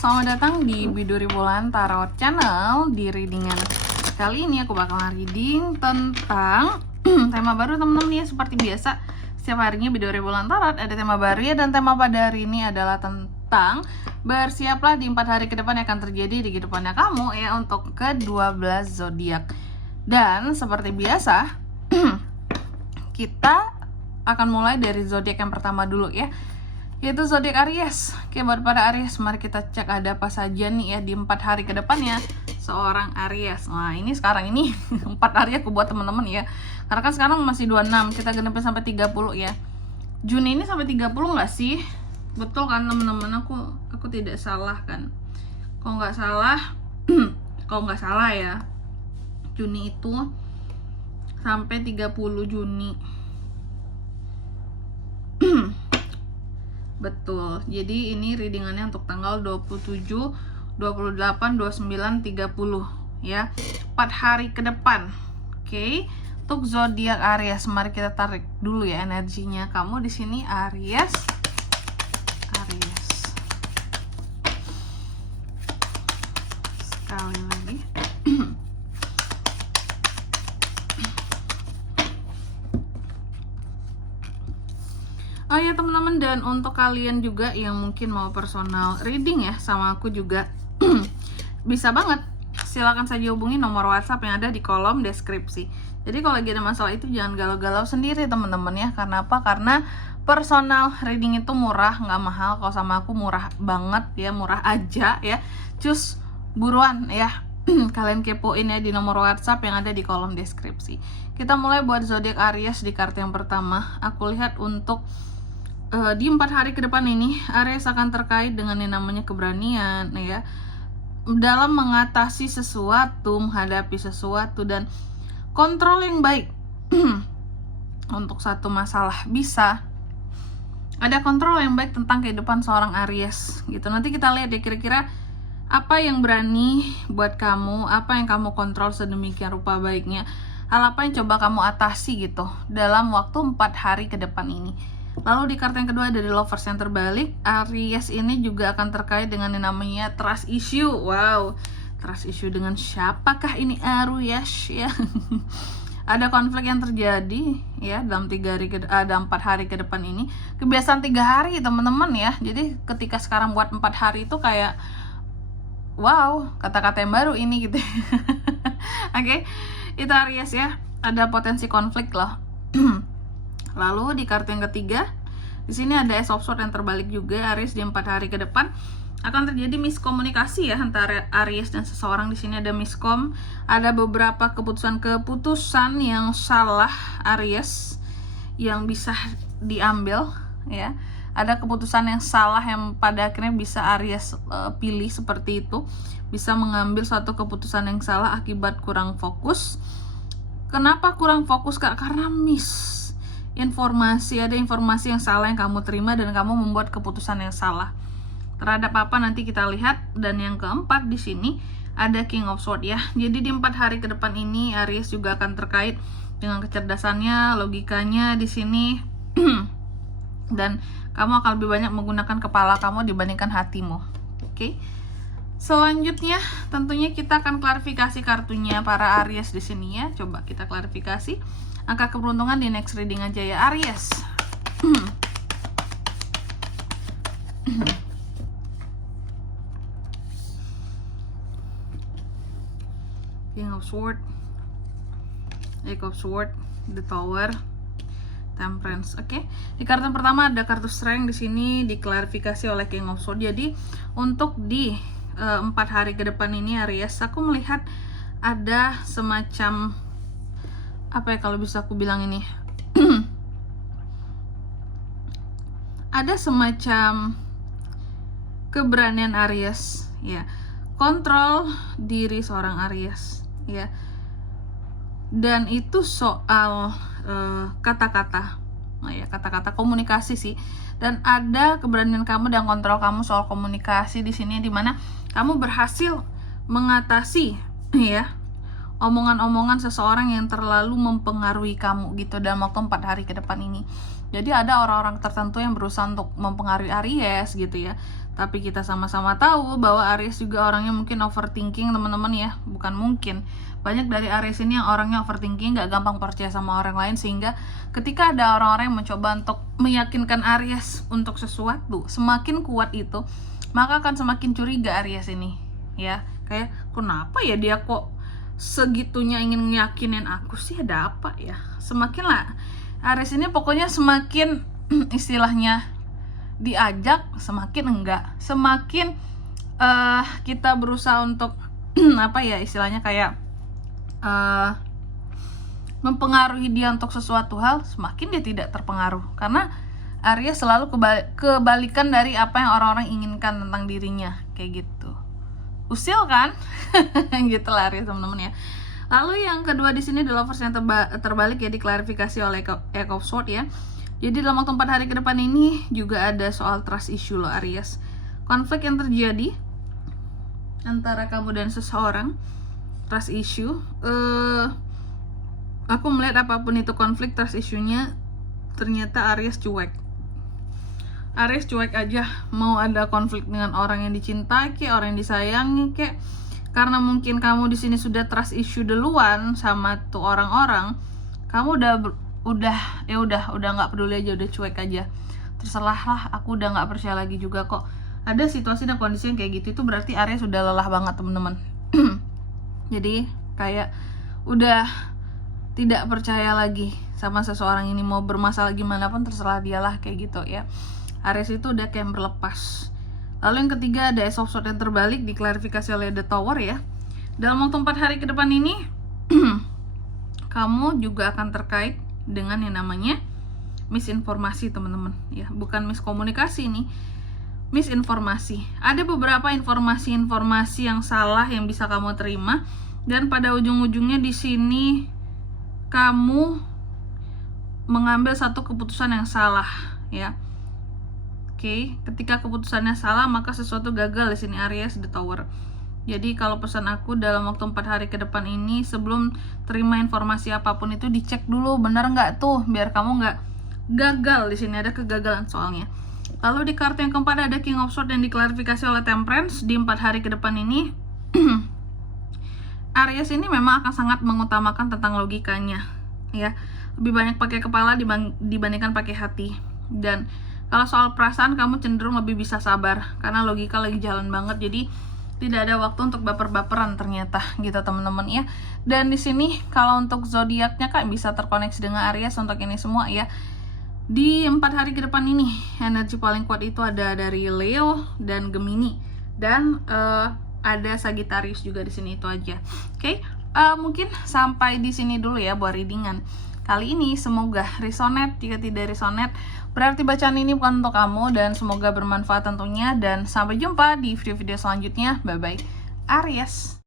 selamat datang di Biduri Bulan Tarot Channel. Di readingan kali ini aku bakal reading tentang tema baru teman-teman ya. Seperti biasa, setiap harinya Biduri Bulan Tarot ada tema baru ya. Dan tema pada hari ini adalah tentang bersiaplah di 4 hari ke depan yang akan terjadi di kehidupannya kamu ya, untuk ke-12 zodiak. Dan seperti biasa kita akan mulai dari zodiak yang pertama dulu ya, yaitu zodiak Aries. Oke, buat pada Aries, mari kita cek ada apa saja nih ya di 4 hari ke depannya seorang Aries. Nah, ini sekarang ini 4 hari aku buat teman-teman ya. Karena kan sekarang masih 26, kita genepin sampai 30 ya. Juni ini sampai 30 nggak sih? Betul kan teman-teman? Aku tidak salah kan? Kalau nggak salah, kalau nggak salah ya, Juni itu sampai 30 Juni. Betul. Jadi ini readingannya untuk tanggal 27, 28, 29, 30 ya. 4 hari ke depan. Oke. Untuk zodiak Aries, mari kita tarik dulu ya energinya. Kamu di sini Aries. Sekali lagi. Oh ya teman-teman, dan untuk kalian juga yang mungkin mau personal reading ya sama aku juga bisa banget, silakan saja hubungi nomor WhatsApp yang ada di kolom deskripsi. Jadi kalau lagi ada masalah itu jangan galau-galau sendiri teman-teman ya. Karena apa? Karena personal reading itu murah, nggak mahal. Kalau sama aku murah banget ya, murah aja ya. Cus buruan ya. Kalian kepoin ya di nomor WhatsApp yang ada di kolom deskripsi. Kita mulai buat zodiak Aries di kartu yang pertama. Aku lihat untuk di 4 hari ke depan ini Aries akan terkait dengan yang namanya keberanian ya, dalam mengatasi sesuatu, menghadapi sesuatu, dan kontrol yang baik untuk satu masalah. Bisa ada kontrol yang baik tentang kehidupan seorang Aries gitu. Nanti kita lihat ya kira-kira apa yang berani buat kamu, apa yang kamu kontrol sedemikian rupa baiknya, hal apa yang coba kamu atasi gitu dalam waktu 4 hari ke depan ini. Lalu di kartu yang kedua dari Lovers yang terbalik, Aries ini juga akan terkait dengan yang namanya trust issue. Wow, trust issue dengan siapakah ini Aries ya? Ada konflik yang terjadi ya dalam 4 hari ke depan ini. Kebiasaan 3 hari teman-teman ya. Jadi ketika sekarang buat 4 hari itu kayak wow, kata-kata yang baru ini gitu. Oke, itu Aries ya. Ada potensi konflik loh. Lalu di kartu yang ketiga, di sini ada Ace of Swords yang terbalik juga. Aries di 4 hari ke depan akan terjadi miskomunikasi ya antara Aries dan seseorang. Di sini ada miskom, ada beberapa keputusan yang salah Aries yang bisa diambil ya. Ada keputusan yang salah yang pada akhirnya bisa Aries pilih seperti itu. Bisa mengambil suatu keputusan yang salah akibat kurang fokus. Kenapa kurang fokus Kak? Karena ada informasi yang salah yang kamu terima dan kamu membuat keputusan yang salah terhadap apa, nanti kita lihat. Dan yang keempat di sini ada King of Swords ya. Jadi di 4 hari ke depan ini Aries juga akan terkait dengan kecerdasannya, logikanya di sini dan kamu akan lebih banyak menggunakan kepala kamu dibandingkan hatimu. Oke. Selanjutnya tentunya kita akan klarifikasi kartunya para Aries di sini ya. Coba kita klarifikasi angka keberuntungan di next reading aja ya Aries. King of Swords, Eight of Swords, The Tower, Temperance. Oke. Di kartu pertama ada kartu Strength, di sini diklarifikasi oleh King of Swords. Jadi untuk di 4 hari ke depan ini Aries, aku melihat ada semacam apa ya kalau bisa aku bilang ini ada semacam keberanian Aries ya, kontrol diri seorang Aries ya, dan itu soal kata-kata ya, kata-kata komunikasi sih. Dan ada keberanian kamu dan kontrol kamu soal komunikasi di sini, dimana kamu berhasil mengatasi ya omongan-omongan seseorang yang terlalu mempengaruhi kamu gitu dalam waktu 4 hari ke depan ini. Jadi ada orang-orang tertentu yang berusaha untuk mempengaruhi Aries gitu ya. Tapi kita sama-sama tahu bahwa Aries juga orangnya mungkin overthinking teman-teman ya. Bukan mungkin. Banyak dari Aries ini yang orangnya overthinking, gak gampang percaya sama orang lain. Sehingga ketika ada orang-orang yang mencoba untuk meyakinkan Aries untuk sesuatu, semakin kuat itu, maka akan semakin curiga Aries ini ya. Kayak kenapa ya dia kok segitunya ingin yakinin aku sih, ada apa ya. Semakin lah Aries ini pokoknya semakin istilahnya diajak semakin enggak, semakin kita berusaha untuk apa ya istilahnya kayak mempengaruhi dia untuk sesuatu hal, semakin dia tidak terpengaruh karena Aries selalu kebalikan dari apa yang orang-orang inginkan tentang dirinya, kayak gitu. Usil kan? Gitu lah Aries teman-teman ya. Lalu yang kedua di sini adalah Lovers yang terbalik ya, diklarifikasi oleh Eight of Swords ya. Jadi dalam waktu 4 hari ke depan ini juga ada soal trust issue loh Aries. Konflik yang terjadi antara kamu dan seseorang, trust issue. Aku melihat apapun itu konflik, trust issue-nya ternyata Aries cuek. Aries cuek aja mau ada konflik dengan orang yang dicintai kayak orang yang disayangi kayak, karena mungkin kamu di sini sudah trust issue duluan sama tuh orang-orang, kamu udah nggak peduli aja, udah cuek aja, terserah lah, aku udah nggak percaya lagi juga kok. Ada situasi dan kondisi yang kayak gitu, itu berarti Aries sudah lelah banget teman-teman. Jadi kayak udah tidak percaya lagi sama seseorang ini, mau bermasalah gimana pun terserah dialah, kayak gitu ya. Aries itu udah kayak berlepas. Lalu yang ketiga ada Ace of Swords yang terbalik, diklarifikasi oleh The Tower ya. Dalam waktu 4 hari ke depan ini kamu juga akan terkait dengan yang namanya misinformasi teman-teman ya. Bukan miskomunikasi nih, misinformasi. Ada beberapa informasi-informasi yang salah yang bisa kamu terima, dan pada ujung-ujungnya di sini kamu mengambil satu keputusan yang salah ya. Oke, ketika keputusannya salah maka sesuatu gagal di sini Aries, The Tower. Jadi kalau pesan aku dalam waktu 4 hari ke depan ini, sebelum terima informasi apapun itu dicek dulu benar nggak tuh, biar kamu nggak gagal. Di sini ada kegagalan soalnya. Lalu di kartu yang keempat ada King of Swords yang diklarifikasi oleh Temperance. Di 4 hari ke depan ini Aries ini memang akan sangat mengutamakan tentang logikanya ya. Lebih banyak pakai kepala dibandingkan pakai hati. Dan kalau soal perasaan kamu cenderung lebih bisa sabar karena logika lagi jalan banget. Jadi tidak ada waktu untuk baper-baperan ternyata gitu teman-teman ya. Dan di sini kalau untuk zodiaknya Kak bisa terkoneksi dengan Aries untuk ini semua ya. Di 4 hari ke depan ini energi paling kuat itu ada dari Leo dan Gemini, dan ada Sagittarius juga di sini. Itu aja. Oke, mungkin sampai di sini dulu ya buat readingan kali ini. Semoga resonate. Jika tidak resonate berarti bacaan ini bukan untuk kamu, dan semoga bermanfaat tentunya. Dan sampai jumpa di video-video selanjutnya. Bye bye Aries.